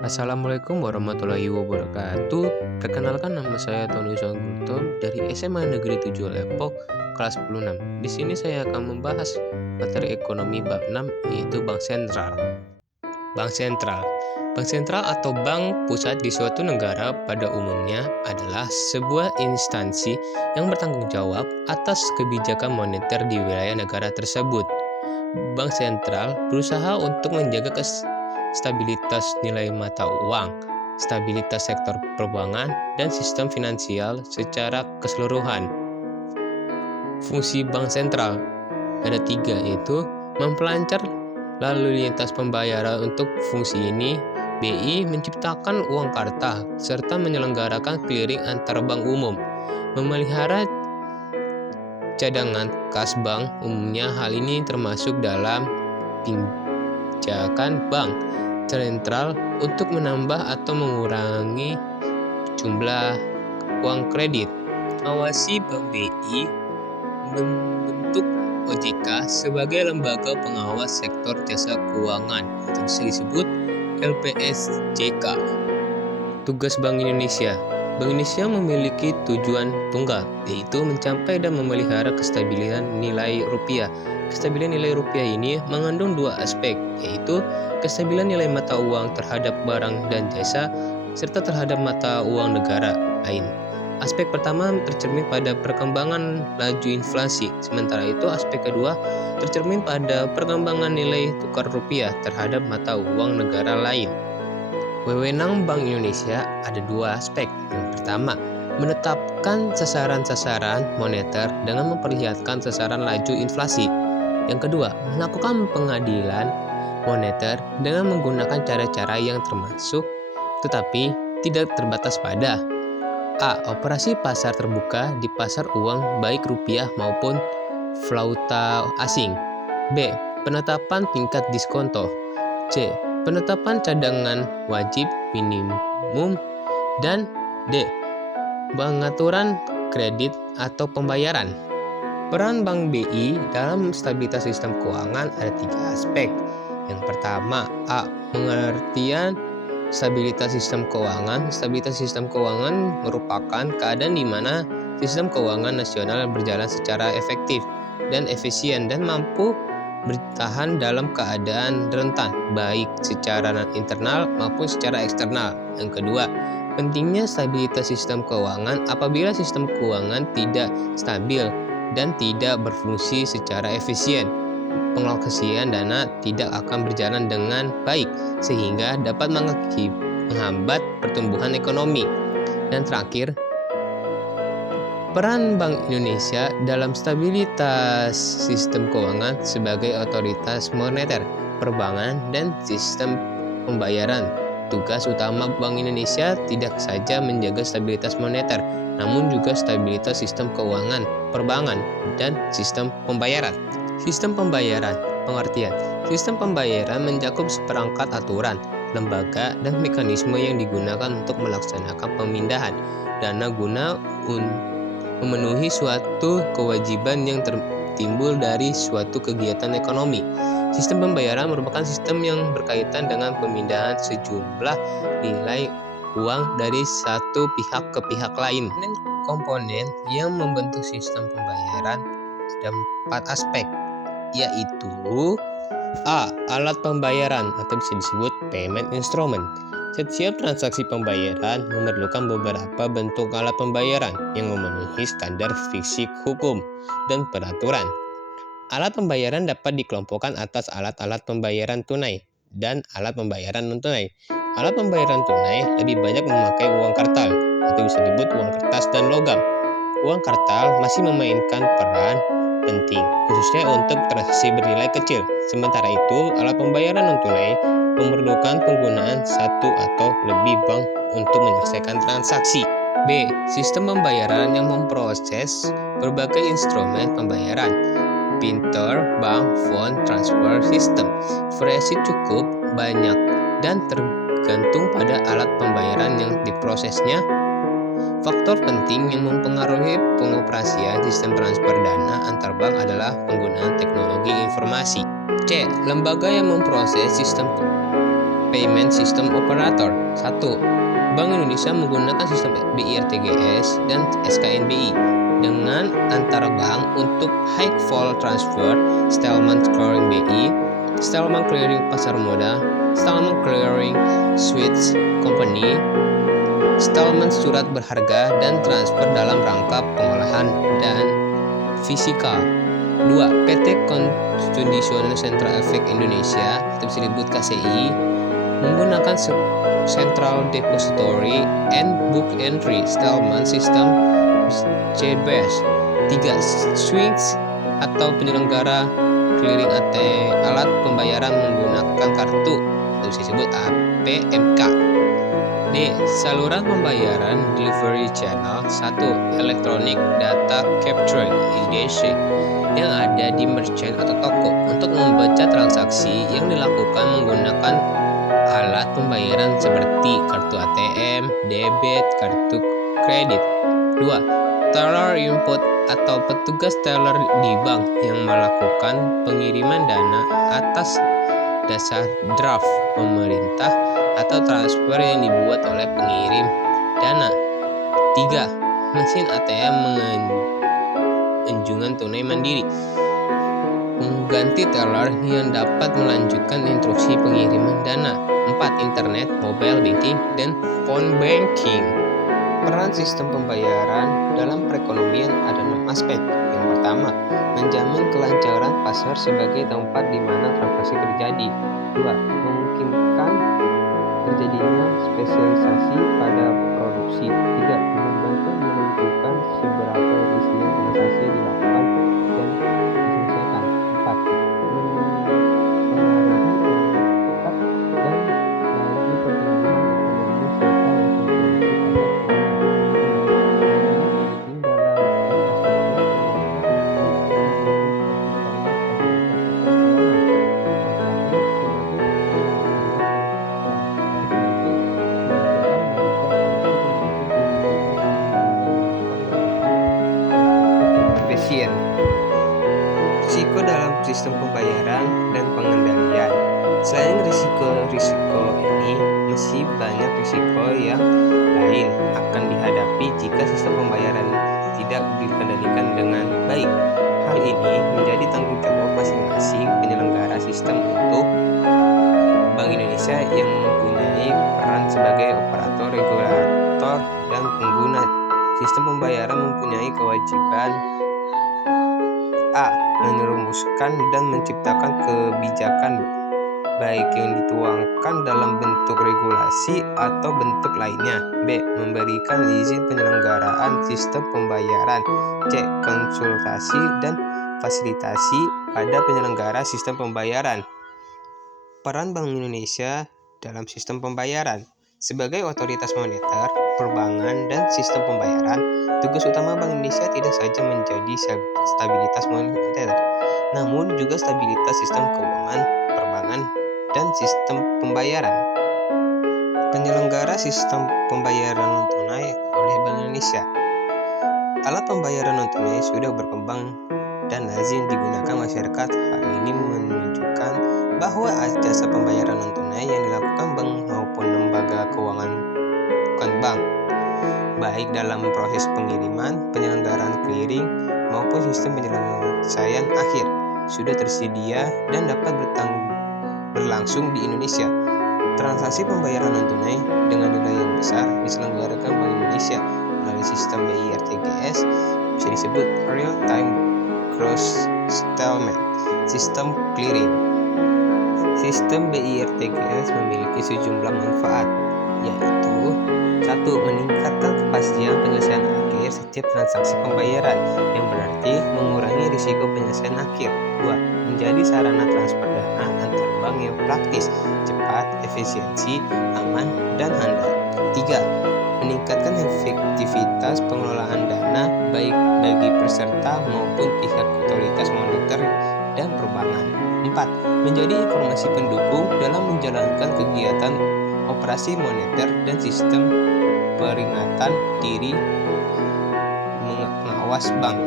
Assalamualaikum warahmatullahi wabarakatuh. Perkenalkan, nama saya Tony Songgutom dari SMA Negeri 7 Depok, kelas 10 6. Di sini saya akan membahas materi ekonomi bab 6, yaitu Bank Sentral. Bank Sentral. Bank Sentral atau bank pusat di suatu negara pada umumnya adalah sebuah instansi yang bertanggung jawab atas kebijakan moneter di wilayah negara tersebut. Bank sentral berusaha untuk menjaga stabilitas nilai mata uang, stabilitas sektor perbankan, dan sistem finansial secara keseluruhan. Fungsi bank sentral ada 3, yaitu memperlancar lalu lintas pembayaran. Untuk fungsi ini, BI menciptakan uang kartal serta menyelenggarakan clearing antar bank umum, memelihara cadangan kas bank umumnya. Hal ini termasuk dalam pinjakan bank sentral untuk menambah atau mengurangi jumlah uang kredit. Mengawasi Bank BI membentuk OJK sebagai lembaga pengawas sektor jasa keuangan atau bisa disebut LPSJK. Tugas Bank Indonesia. Bank Indonesia memiliki tujuan tunggal, yaitu mencapai dan memelihara kestabilan nilai rupiah. Kestabilan nilai rupiah ini mengandung 2 aspek, yaitu kestabilan nilai mata uang terhadap barang dan jasa, serta terhadap mata uang negara lain. Aspek pertama tercermin pada perkembangan laju inflasi, sementara itu aspek kedua tercermin pada perkembangan nilai tukar rupiah terhadap mata uang negara lain. Wewenang Bank Indonesia ada 2 aspek. Yang pertama, menetapkan sasaran-sasaran moneter dengan memperlihatkan sasaran laju inflasi. Yang kedua, melakukan pengadilan moneter dengan menggunakan cara-cara yang termasuk tetapi tidak terbatas pada A. Operasi pasar terbuka di pasar uang baik rupiah maupun valuta asing. B. Penetapan tingkat diskonto. C. Penetapan cadangan wajib minimum. Dan D. Pengaturan kredit atau pembayaran. Peran Bank BI dalam stabilitas sistem keuangan ada 3 aspek. Yang pertama, A. Pengertian stabilitas sistem keuangan. Stabilitas sistem keuangan merupakan keadaan di mana sistem keuangan nasional berjalan secara efektif dan efisien dan mampu bertahan dalam keadaan rentan, baik secara internal maupun secara eksternal. Yang kedua, pentingnya stabilitas sistem keuangan apabila sistem keuangan tidak stabil dan tidak berfungsi secara efisien. Pengalokasian dana tidak akan berjalan dengan baik sehingga dapat menghambat pertumbuhan ekonomi. Dan terakhir, peran Bank Indonesia dalam stabilitas sistem keuangan sebagai otoritas moneter, perbankan, dan sistem pembayaran. Tugas utama Bank Indonesia tidak saja menjaga stabilitas moneter, namun juga stabilitas sistem keuangan, perbankan, dan sistem pembayaran. Sistem pembayaran. Pengertian. Sistem pembayaran mencakup seperangkat aturan, lembaga, dan mekanisme yang digunakan untuk melaksanakan pemindahan dana guna memenuhi suatu kewajiban yang timbul dari suatu kegiatan ekonomi. Sistem pembayaran merupakan sistem yang berkaitan dengan pemindahan sejumlah nilai uang dari satu pihak ke pihak lain. Komponen yang membentuk sistem pembayaran ada 4 aspek, yaitu A. Alat pembayaran atau bisa disebut payment instrument. Setiap transaksi pembayaran memerlukan beberapa bentuk alat pembayaran yang memenuhi standar fisik hukum dan peraturan. Alat pembayaran dapat dikelompokkan atas alat-alat pembayaran tunai dan alat pembayaran non-tunai. Alat pembayaran tunai lebih banyak memakai uang kartal atau bisa disebut uang kertas dan logam. Uang kartal masih memainkan peran penting, khususnya untuk transaksi bernilai kecil. Sementara itu, alat pembayaran non-tunai memerlukan penggunaan satu atau lebih bank untuk menyelesaikan transaksi. B. Sistem pembayaran yang memproses berbagai instrumen pembayaran. Pinter Bank Phone Transfer System. Variasi cukup banyak dan tergantung pada alat pembayaran yang diprosesnya. Faktor penting yang mempengaruhi pengoperasian sistem transfer dana antar bank adalah penggunaan teknologi informasi. C. Lembaga yang memproses sistem Payment System Operator. 1. Bank Indonesia menggunakan sistem BI-RTGS dan SKNBI dengan antara bank untuk high vol transfer, settlement clearing BI, settlement clearing pasar modal, settlement clearing switch company, settlement surat berharga, dan transfer dalam rangka pengolahan dan fisikal. 2. PT Konstitusional Central Efek Indonesia atau bisa disebut KCI menggunakan Central Depository and Book Entry Settlement System CBS. 3. Switch atau penyelenggara clearing alat pembayaran menggunakan kartu atau bisa disebut APMK. D. Saluran pembayaran delivery channel. 1. Electronic Data Capture EDC yang ada di merchant atau toko untuk membaca transaksi yang dilakukan menggunakan alat pembayaran seperti kartu ATM, debit, kartu kredit. 2. Teller input atau petugas teller di bank yang melakukan pengiriman dana atas dasar draft pemerintah atau transfer yang dibuat oleh pengirim dana. 3. Mesin ATM anjungan tunai mandiri mengganti teller yang dapat melanjutkan instruksi pengiriman dana. 4. Internet, mobile banking, dan phone banking. Peran sistem pembayaran dalam perekonomian ada 6 aspek. Yang pertama, menjamin kelancaran pasar sebagai tempat di mana transaksi terjadi. 2. Memungkinkan terjadinya spesialisasi pada produksi. 3. Membantu menentukan seberapa efisien transaksi dilakukan dan diselesaikan. 4. Mempengaruhi tingkat dan laju pertumbuhan ekonomi serta efisiensi pasar risiko dalam sistem pembayaran dan pengendalian. Selain risiko ini, masih banyak risiko yang lain akan dihadapi jika sistem pembayaran tidak dikendalikan dengan baik. Hal ini menjadi tanggung jawab masing-masing penyelenggara sistem untuk Bank Indonesia yang mempunyai peran sebagai operator, regulator, dan pengguna. Sistem pembayaran mempunyai kewajiban A. Merumuskan dan menciptakan kebijakan baik yang dituangkan dalam bentuk regulasi atau bentuk lainnya. B. Memberikan izin penyelenggaraan sistem pembayaran. C. Konsultasi dan fasilitasi pada penyelenggara sistem pembayaran. Peran Bank Indonesia dalam sistem pembayaran. Sebagai otoritas moneter, perbankan, dan sistem pembayaran, tugas utama Bank Indonesia tidak saja menjadi stabilitas moneter, namun juga stabilitas sistem keuangan, perbankan, dan sistem pembayaran. Penyelenggara sistem pembayaran non-tunai oleh Bank Indonesia. Alat pembayaran non-tunai sudah berkembang dan lazim digunakan masyarakat. Hal ini menunjukkan bahwa jasa pembayaran non-tunai yang dilakukan bank maupun lembaga keuangan bukan bank, baik dalam proses pengiriman, penyelenggaraan clearing, maupun sistem penyelesaian akhir, sudah tersedia dan dapat berlangsung di Indonesia. Transaksi pembayaran non-tunai dengan nilai yang besar diselenggarakan Bank Indonesia melalui sistem BI-RTGS, bisa disebut Real Time Gross Settlement System Clearing. Sistem BI-RTGS memiliki sejumlah manfaat, yaitu 1. Meningkatkan kepastian penyelesaian akhir setiap transaksi pembayaran, yang berarti mengurangi risiko penyelesaian akhir. 2. Menjadi sarana transfer dana antar bank yang praktis, cepat, efisiensi, aman, dan handal. 3. Meningkatkan efektivitas pengelolaan dana baik bagi peserta maupun pihak otoritas moneter dan perbankan. 4. Menjadi informasi pendukung dalam menjalankan kegiatan operasi moneter dan sistem peringatan diri pengawas bank.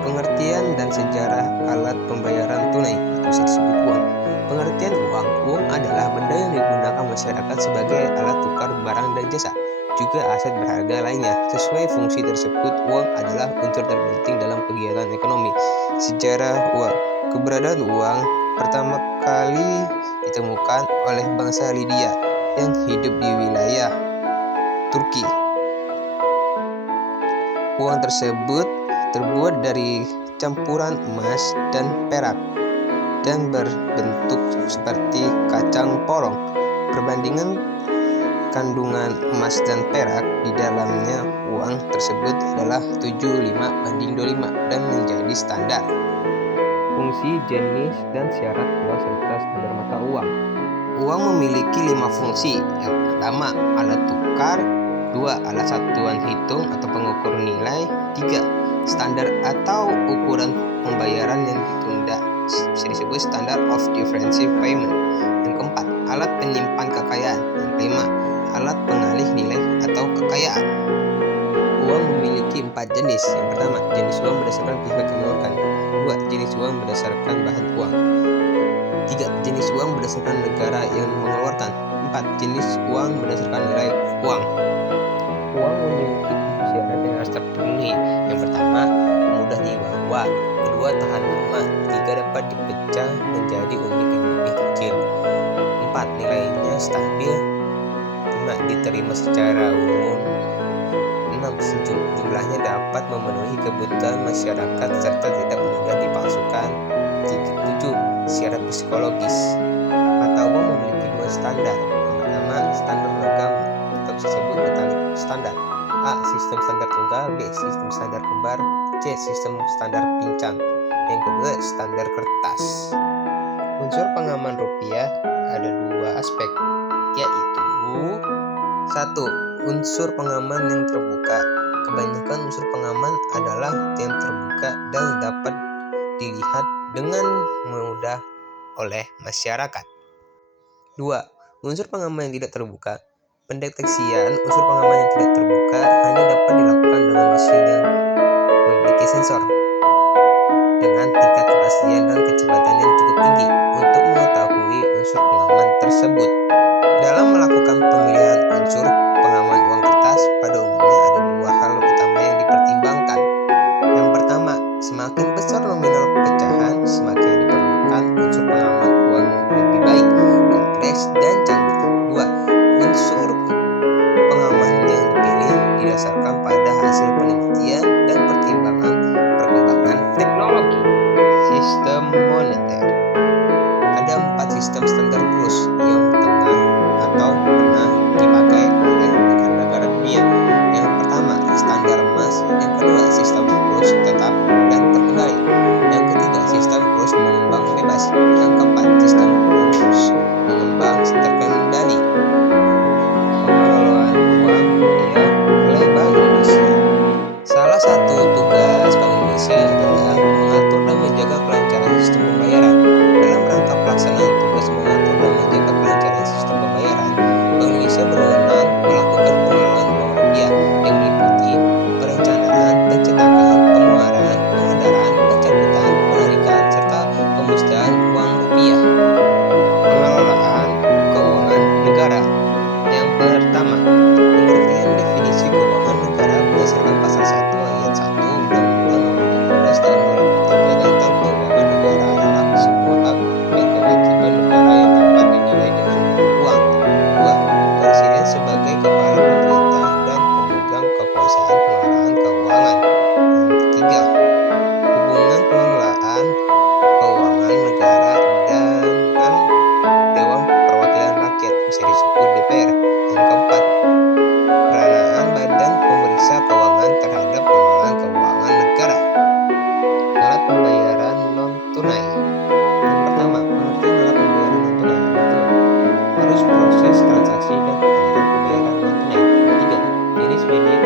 Pengertian dan sejarah alat pembayaran tunai atau bisa disebut uang. Pengertian uang. Uang adalah benda yang digunakan masyarakat sebagai alat tukar barang dan jasa, juga aset berharga lainnya. Sesuai fungsi tersebut, uang adalah unsur terpenting dalam kegiatan ekonomi. Sejarah uang. Keberadaan uang pertama kali ditemukan oleh bangsa Lydia yang hidup di wilayah Turki. Uang tersebut terbuat dari campuran emas dan perak dan berbentuk seperti kacang polong. Perbandingan kandungan emas dan perak di dalamnya uang tersebut adalah 75:25 dan menjadi standar. Fungsi, jenis, dan syarat uang serta standar mata uang. Uang memiliki 5 fungsi. Yang pertama, alat tukar. 2. Alat satuan hitung atau pengukur nilai. 3. Standar atau ukuran pembayaran yang ditunda, bisa disebut standard of differential payment. Yang keempat, alat penyimpan kekayaan. Yang kelima, alat pengalih nilai atau kekayaan. Uang memiliki 4 jenis. Yang pertama, jenis uang berdasarkan pihak yang mengeluarkan. 2. Jenis uang berdasarkan bahan uang. 3. Jenis uang berdasarkan negara yang mengeluarkan. 4. Jenis uang berdasarkan nilai uang. Uang memiliki 7 syarat yang harus terpenuhi. Yang pertama, mudah dibawa. Kedua, tahan lama. 3. Dapat dipecah menjadi unit yang lebih kecil. 4. Nilainya stabil. 5. Diterima secara umum. 6. Jumlahnya dapat memenuhi kebutuhan masyarakat serta tidak mudah dipalsukan. 7. Syarat psikologis. Mata uang memiliki 2 standar. Yang pertama, standar logam atau disebut metalik standar. A. Sistem standar tunggal. B. Sistem standar kembar. C. Sistem standar pincang. Yang kedua, standar kertas. Unsur pengaman rupiah ada 2 aspek, yaitu 1. Unsur pengaman yang terbuka. Kebanyakan unsur pengaman adalah yang terbuka dan dapat dilihat dengan mudah oleh masyarakat. 2. Unsur pengaman yang tidak terbuka. Pendeteksian unsur pengaman yang tidak terbuka hanya dapat dilakukan dengan mesin yang memiliki sensor dengan tingkat kepastian dan kecepatan yang cukup tinggi untuk mengetahui unsur pengaman tersebut. Dalam melakukan pemilihan unsur pengaman uang kertas, pada umumnya ada 2 hal utama yang dipertimbangkan. Yang pertama, semakin besar nominal pecahan, semakin diperlukan unsur pengaman uang lebih baik, kompleks, dan canggih. 2. Unsur pengaman yang dipilih didasarkan pada hasil penelitian dan pertimbangan perkembangan teknologi. Sistem moneter. Ada 4 sistem standar plus yang tengah atau pernah dipakai oleh negara-negara dunia. Yang pertama, standar emas. Yang kedua, sistem plus tetap dan terkendali. Yang ketiga, sistem plus mengembang bebas. Yang keempat, sistem plus mengembang terkendali. Pengelolaan uang rupiah oleh Bank Indonesia. Salah satu tugas Bank Indonesia adalah mengatur dan menjaga kelancaran sistem pembayaran. Dalam rangka pelaksanaan tugas mengatur dan menjaga kelancaran sistem pembayaran, Bank Indonesia berwenang melakukan pengelolaan uang rupiah yang meliputi perencanaan, pencetakan, pengeluaran, pengedaran, pencabutan, penarikan, serta pemusnahan uang rupiah. Pengelolaan keuangan negara. Yang pertama, pengertian definisi keuangan negara berdasarkan pasal 1 ayat 1 Undang-Undang Nomor 17 Tahun 2003 tentang keuangan negara adalah sebuah hak dan kewajiban negara yang dapat dinilai dengan uang. 2. Presiden sebagai kepala pemerintah dan pemegang kekuasaan pengelolaan keuangan. Yang ketiga, hubungan pengelolaan keuangan negara dengan Dewan Perwakilan Rakyat, bisa disebut DPR. Yang keempat, peranan badan pemeriksa keuangan terhadap pengelolaan keuangan negara. Alat pembayaran non tunai. Yang pertama, pengertian alat pembayaran non tunai yaitu arus proses transaksi dan aliran pembayaran non tunai. Yang ketiga, jenis media